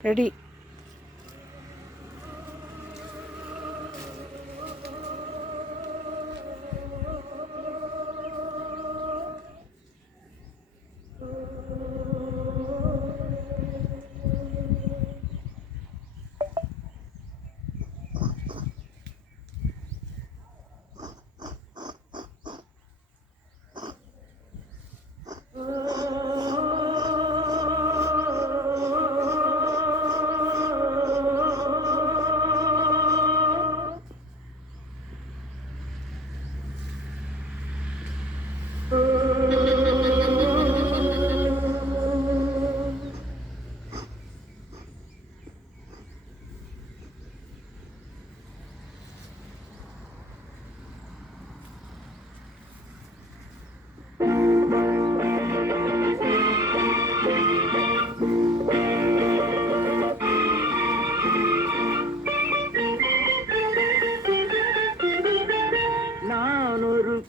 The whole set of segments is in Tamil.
ரெடி.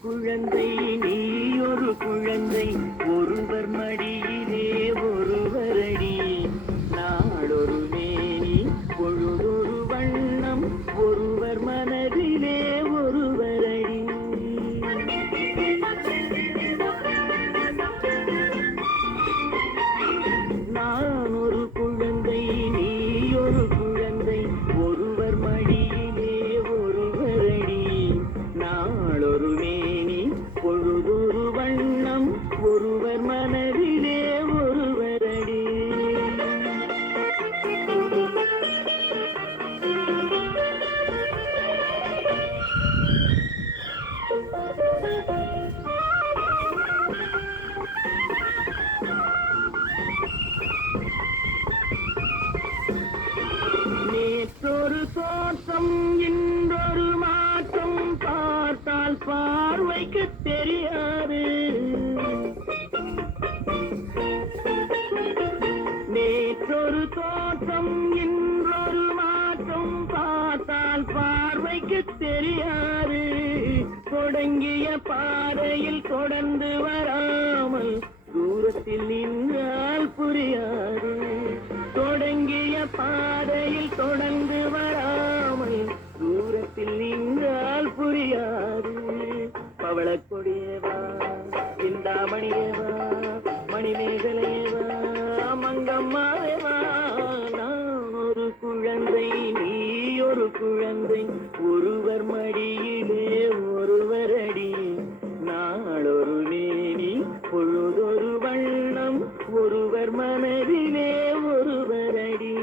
குழந்தை நீ ஒரு குழந்தை, ஒருவர் மடியிலே ஒருவரடி, நாளொரு மேனி பொழுதொரு வண்ணம், ஒருவர் மனதிலே ஒருவரடி. நான் ஒரு குழந்தை நீ ஒரு குழந்தை, ஒருவர் மடியிலே ஒருவரடி, நாளொரு மேனி பொழுதொரு வண்ணம், ஒருவர் மனதிலே ஒருவரடி. நேற்றொரு தோற்றம் இன்றொரு மாற்றம், பார்த்தால் பார்வைக்கு தெரியாது. நேற்றொரு தோற்றம் இன்றொரு மாற்றம், பார்த்தால் பார்வைக்கு தெரியாது. தொடங்கிய பாதையில் தொடர்ந்து வராமல் தூரத்தில் நின்றால் புரியாது. தொடங்கிய பாதையில் தொடர்ந்து வராமல் தூரத்தில் நின்றால் புரியாது. பவளக்கொடியவா, சிந்தாமணியவா, மணிமேகலையவா, மங்கம்மாவேவா, நான் ஒரு குழந்தை நீ ஒரு குழந்தை, ஒருவர் மடியிலே ஒருவரடி, நாளொரு மேனி பொழுதொரு வண்ணம், ஒருவர் மனதிலே ஒருவரடி.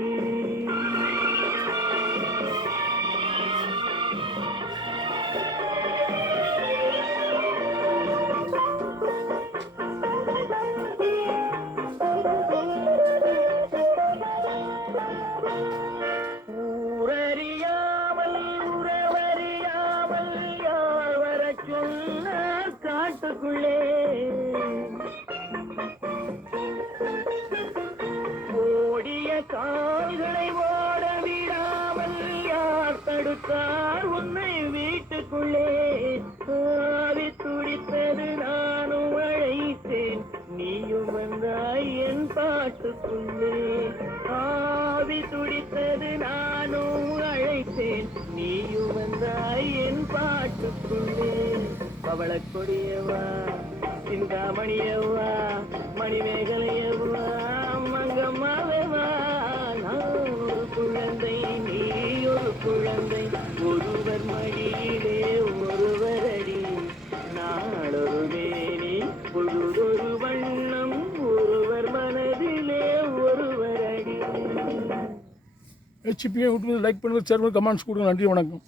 ஊரறியாமல் உறவறியாமல் யார் வர சொன்னார் காட்டுக்குள்ளே, ஓடிய கால்களை ஓட விடாமல் யார் தடுத்தார் உன்னை வீட்டுக்குள்ளே. ஆவி துடித்தது நானும் அழைத்தேன், நீயும் வந்தாய் என் பாட்டுக்குள்ளே. ஆவி துடித்தது நானும் அழைத்தேன், நீயும் வந்தாய் என் பாட்டுக்குள்ளே. பவளக்கொடியவா, சிந்தாமணியவா, மணிமேகலையவா, மங்கம்மாவேவா, நான் ஒரு குழந்தை நீ ஒரு குழந்தை, ஒருவர் மடியிலே ஒருவரடி, நாளொரு மேனி பொழுதொரு வண்ணம், ஒருவர் மனதிலே ஒருவரடி. ஹெச்பியை விட்டு லைக் பண்ணுங்கள், ஷேர் பண்ணுங்கள், கமெண்ட்ஸ் கொடுங்க. நன்றி, வணக்கம்.